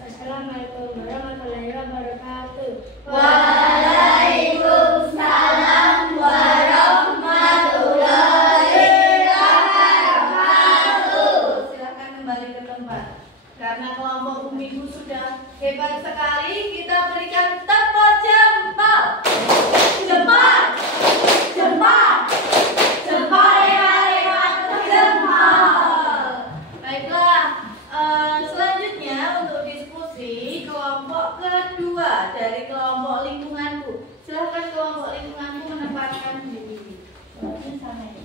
Assalamualaikum warahmatullahi wabarakatuh. Waalaikumsalam warahmatullahi wabarakatuh. Silakan kembali ke tempat. Karena kelompok bumiku sudah hebat sekali, kita berikan tepuk jempol. Jempol, jempol, jempol, jempol. Baiklah, selanjutnya untuk diskusi kelompok kedua dari kelompok lingkunganku. Silahkan kelompok lingkunganku menempatkan diri. Selanjutnya sana ya.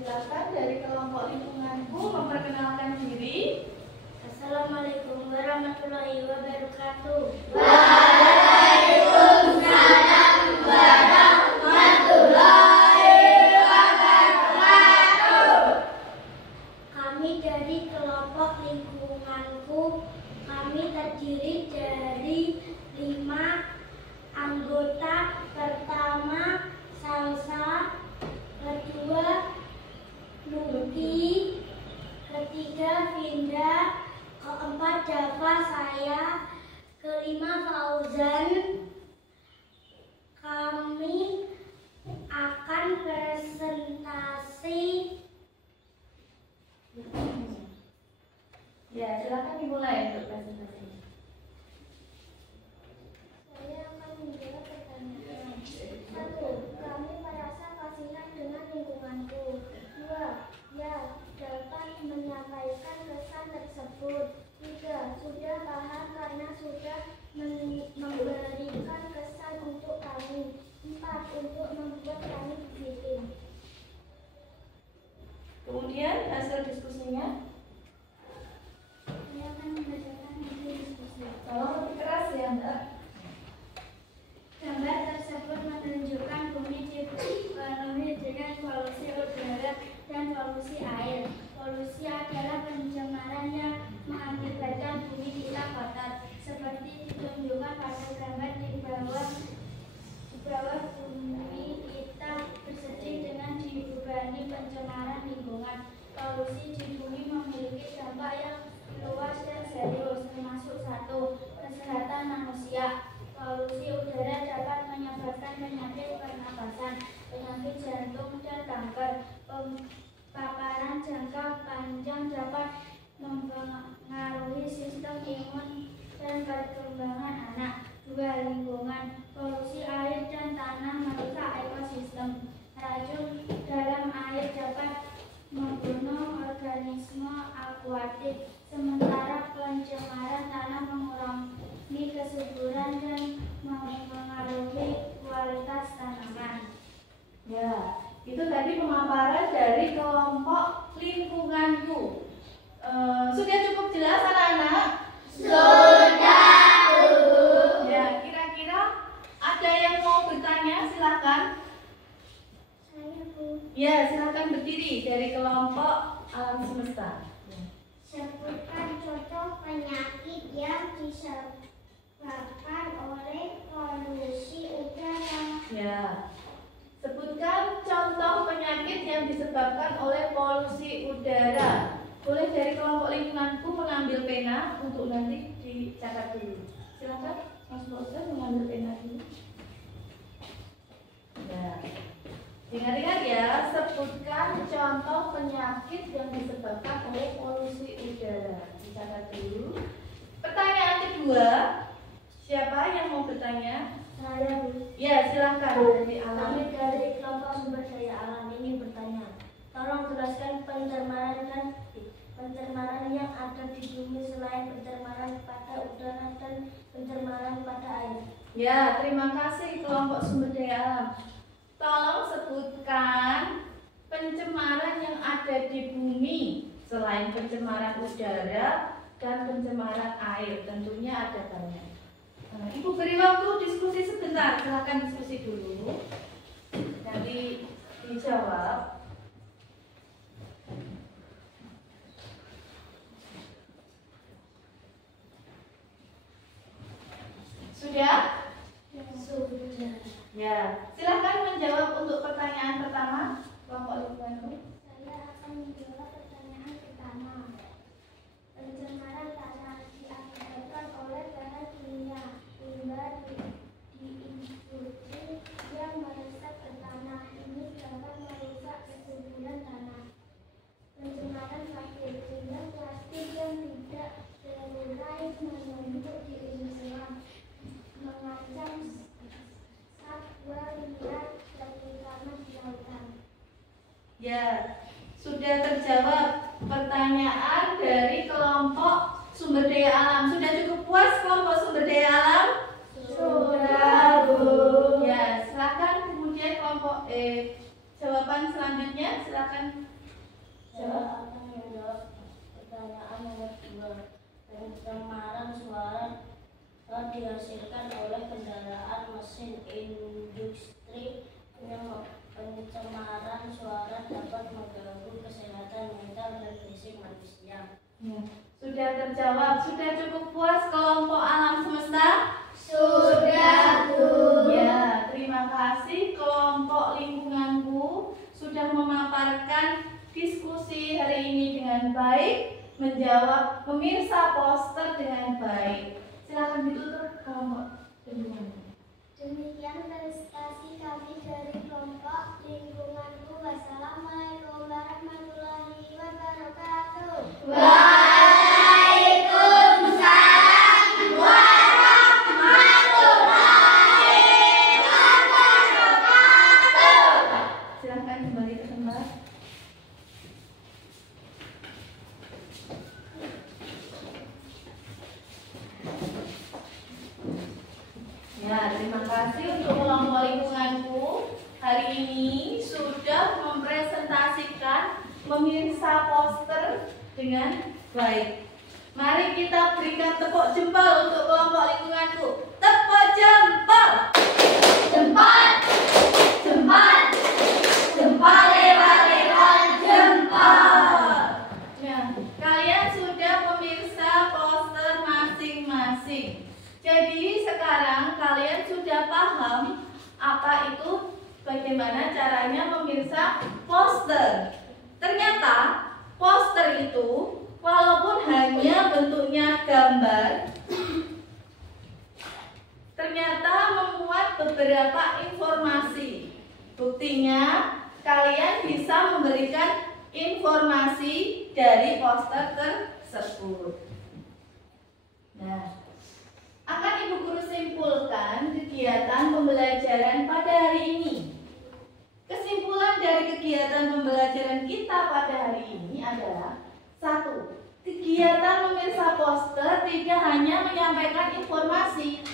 Silakan dari kelompok lingkunganku memperkenalkan diri. Assalamualaikum warahmatullahi wabarakatuh. Waalaikumsalam warahmatullahi wabarakatuh. Kami dari kelompok lingkunganku, kami terdiri dari 5 anggota. Pertama, Salsa. Kedua, Luki. Ketiga, Vinda. Keempat, Java, saya. Kelima, Fauzan. Kami akan presentasi. Ya, silakan dimulai untuk presentasinya. Saya akan menjawab pertanyaan. 1. Kami merasa kasihan dengan lingkunganku. 2. Ya, dapat menyampaikan kesan tersebut. 3. Sudah paham karena sudah memberikan kesan untuk kami. 4. Untuk membuat kami bikin. Kemudian hasil diskusinya. Saya akan membacakan hasil diskusi. Tolong lebih keras ya, Mbak. Gambar tersebut menunjukkan bumi dipenuhi dengan polusi udara dan polusi air. Polusi adalah pencemaran yang mengakibatkan jantung dan kanker. Paparan jangka panjang dapat mempengaruhi sistem imun dan perkembangan anak. 2. Lingkungan. Polusi air dan tanah merusak ekosistem. Racun dalam air dapat membunuh organisme akuatik, sementara pencemaran tanah mengurangi kesuburan dan mempengaruhi kualitas tanaman. Ya, itu tadi pemaparan dari kelompok lingkunganku. Sudah cukup jelas anak-anak? Sudah, Bu. Ya, kira-kira ada yang mau bertanya? Silakan. Saya, Bu. Ya, silakan berdiri dari kelompok alam semesta. Sebutkan contoh penyakit yang disebabkan oleh polusi udara. Ya, sebutkan contoh penyakit yang disebabkan oleh polusi udara. Boleh dari kelompok lingkunganku mengambil pena untuk nanti dicatat dulu. Silakan, Mas Fauzan mengambil pena dulu. Ya. Ingat-ingat ya, sebutkan contoh penyakit yang disebabkan oleh polusi udara. Dicatat dulu. Pertanyaan kedua, siapa yang mau bertanya? Saya, Bu. Ya, silakan dari alam. Kami dari kelompok sumber daya alam ini bertanya. Tolong jelaskan pencemaran yang ada di bumi selain pencemaran pada udara dan pencemaran pada air. Ya, terima kasih kelompok sumber daya alam. Tolong sebutkan pencemaran yang ada di bumi selain pencemaran udara dan pencemaran air. Tentunya ada banyak. Ibu beri waktu diskusi sebentar. Silakan diskusi dulu. Nanti dijawab. Sudah? Sudah. Ya, silakan menjawab untuk pertanyaan pertama kelompok lingkunganku. Saya akan menjawab pertanyaan pertama. Pencemaran tanah diakibatkan oleh bahan kimia, limbah di industri yang meresap ke tanah. Ini dapat merusak kesuburan tanah. Pencemaran plastik, limbah plastik yang tidak terurai menumpuk di lingkungan, mengancam satwa liar terutama di lautan. Ya, sudah terjawab pertanyaan dari kelompok sumber daya alam. Sudah cukup puas kelompok sumber daya alam? Sudah, Bu. Ya, silakan kemudian kelompok jawaban selanjutnya silakan Saya jawab. akan menjawab pertanyaan nomor 2. Pencemaran suara dihasilkan oleh kendaraan mesin industri. Pencemaran suara dapat mengganggu kesehatan mental dan fisik manusia. Ya, sudah terjawab. Sudah cukup puas kelompok alam semesta? Sudah, Bu. Ya, terima kasih kelompok lingkunganku sudah memaparkan diskusi hari ini dengan baik, menjawab pemirsa poster dengan baik. Silakan ditutup kelompok lingkunganku. Demikian prestasi kami dari kelompok lingkunganku. Wassalamualaikum warahmatullahi wabarakatuh. Waalaikumsalam warahmatullahi wabarakatuh. Silakan kembali ke tempat. Ya, terima kasih untuk kelompok lingkunganku. Hari ini sudah mempresentasikan pemirsa poster dengan baik. Mari kita berikan tepuk jempol untuk kelompok lingkunganku. Tepuk jempol. Jempol. Jempol. Jempol lewat jempol. Ya, kalian sudah pemirsa poster masing-masing. Jadi sekarang kalian sudah paham apa itu bagaimana caranya memirsa poster. Ternyata poster itu walaupun hanya bentuknya gambar, ternyata memuat beberapa informasi. Buktinya kalian bisa memberikan informasi dari poster tersebut. Nah, akan Ibu Guru simpulkan kegiatan pembelajaran pada hari ini. Kesimpulan dari kegiatan pembelajaran kita pada hari ini adalah 1. Kegiatan memirsa poster tidak hanya menyampaikan informasi,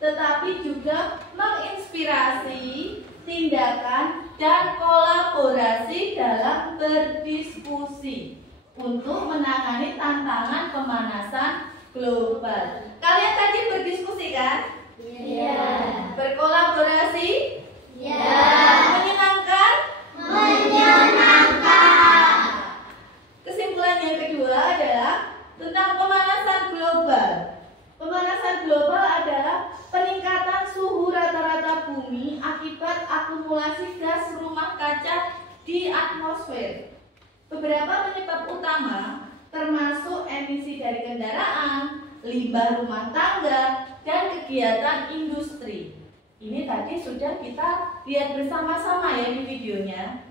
tetapi juga menginspirasi tindakan dan kolaborasi dalam berdiskusi untuk menangani tantangan pemanasan global. Kalian tadi berdiskusi kan? Iya. Berkolaborasi? Iya. Menyenangkan? Menyenangkan. Kesimpulan yang kedua adalah tentang pemanasan global. Pemanasan global adalah peningkatan suhu rata-rata bumi akibat akumulasi gas rumah kaca di atmosfer. Beberapa penyebab utama termasuk emisi dari kendaraan, limbah rumah tangga, dan kegiatan industri. Ini tadi sudah kita lihat bersama-sama ya di videonya.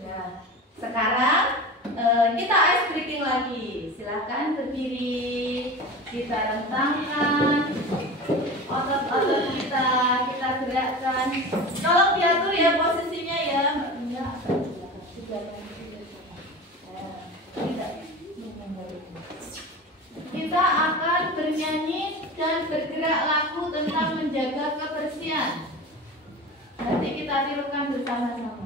Nah, sekarang kita ice breaking lagi. Silahkan berdiri, kita rentangkan otot-otot kita gerakkan. Tolong diatur ya posisinya ya, Mbak Mia. Kita akan bernyanyi dan bergerak lagu tentang menjaga kebersihan. Nanti kita tirukan bersama-sama.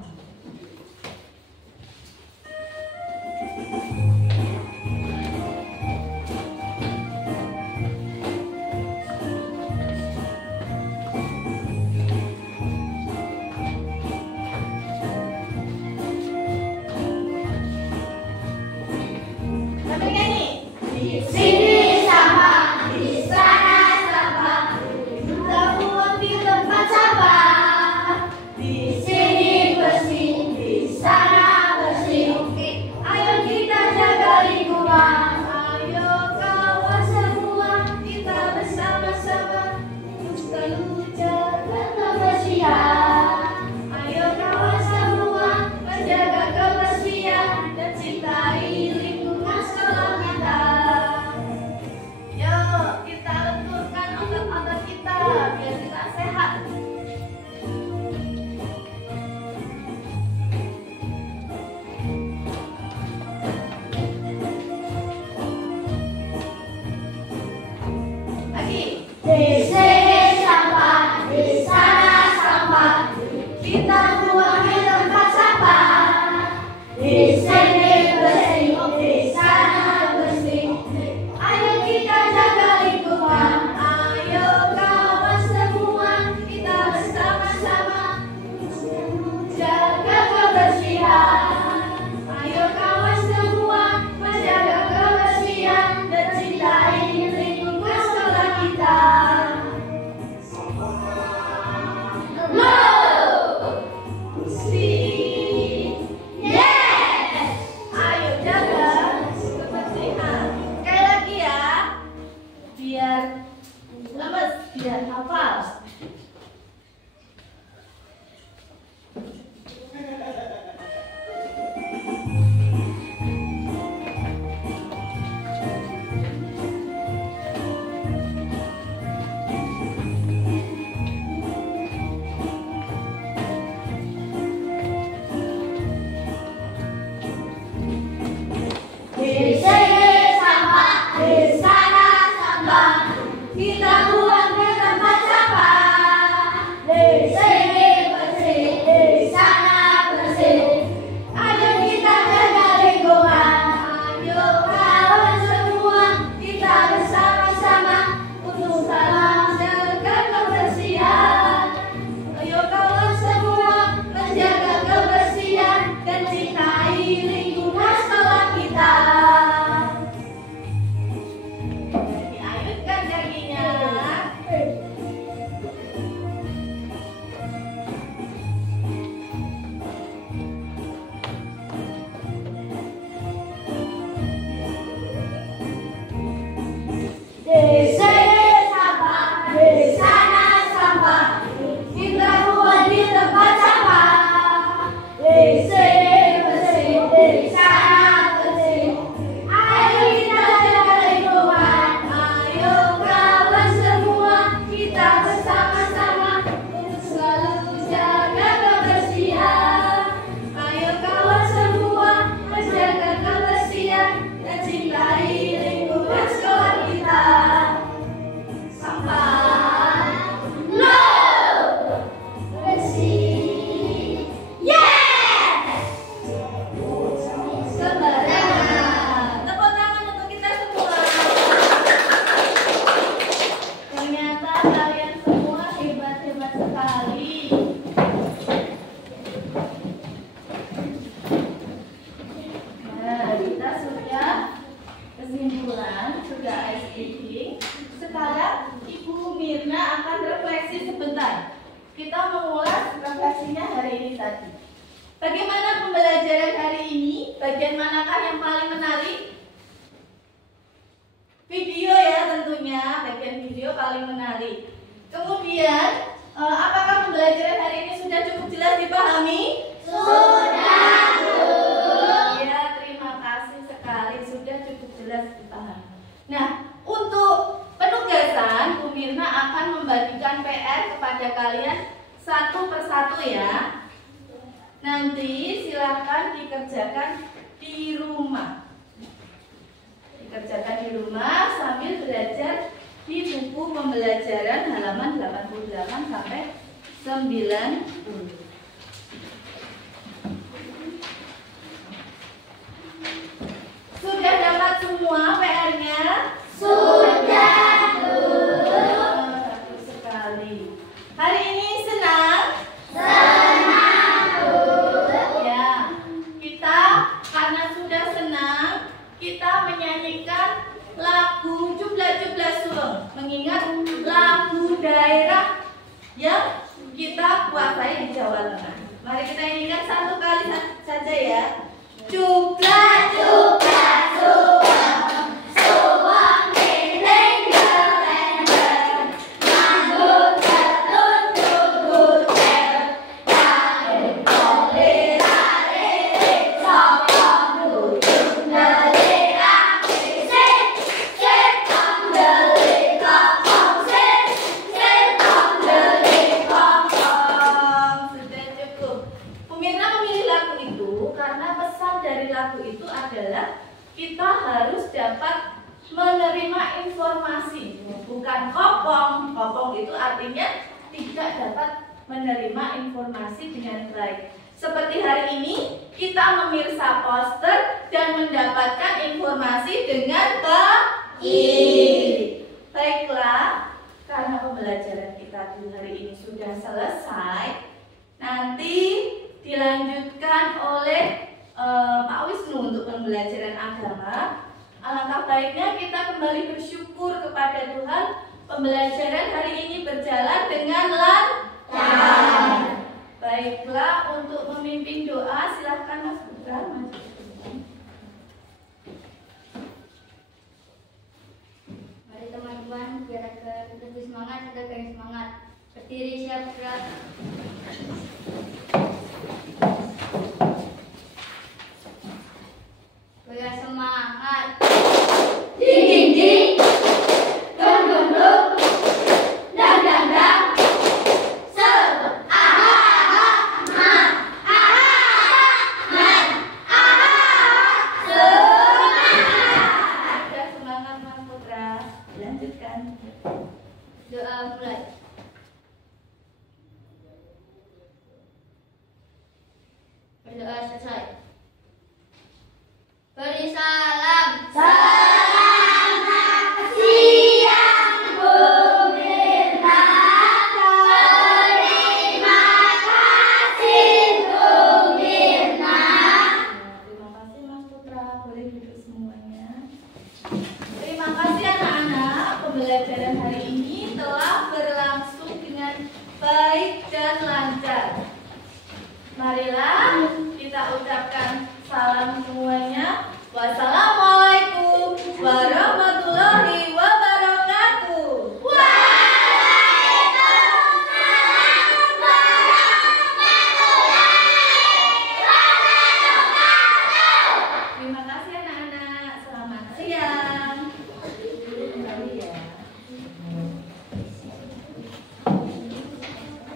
Bagaimana pembelajaran hari ini? Bagian manakah yang paling menarik? Video ya tentunya, bagian video paling menarik. Kemudian, apakah pembelajaran hari ini sudah cukup jelas dipahami? Sudah, Bu. Ya, terima kasih sekali, sudah cukup jelas dipahami. Nah, untuk penugasan, Bu Mirna akan membagikan PR kepada kalian satu persatu ya. Nanti silakan dikerjakan di rumah. Dikerjakan di rumah sambil belajar di buku pembelajaran halaman 88 sampai 90. Sudah dapat semua PR-nya? Sudah, Bu. Bagus sekali. Hari ini senang? Senang, Bu. Ya, kita karena sudah senang, kita menyanyikan lagu Jubla-Jubla Sulung, mengingat lagu daerah yang kita kuasai di Jawa Tengah. Mari kita nyanyikan satu kali saja ya. Jubla-jubla Sulung, Sulung dinding gelender, mandut ketut gugur, tarik toli rarik, sopong bujung nelirak, sitong deli kopong, sitong deli kopong. Sudah cukup. Bu Mirna memilih lagu itu karena pesan dari lagu itu adalah kita harus dapat menerima informasi, bukan kopong. Kopong itu artinya tidak dapat menerima informasi dengan baik. Seperti hari ini kita memirsa poster dan mendapatkan informasi dengan baik. Baiklah, karena pembelajaran kita di hari ini sudah selesai, nanti dilanjutkan oleh Pak Wisnu untuk pembelajaran agama. Alangkah baiknya kita kembali bersyukur kepada Tuhan. Pembelajaran hari ini berjalan dengan lancar. Baiklah, untuk memimpin doa silahkan Mas Putra maju ke depan. Mari teman-teman, biar lebih semangat, kita gaya semangat. Berdiri siap gerak. Gaya semangat. Ding ding ding, dong dong dong, dang dang dang. Sudah semangat Mas Putra. Lanjutkan. Doa mulai. Berdoa selesai.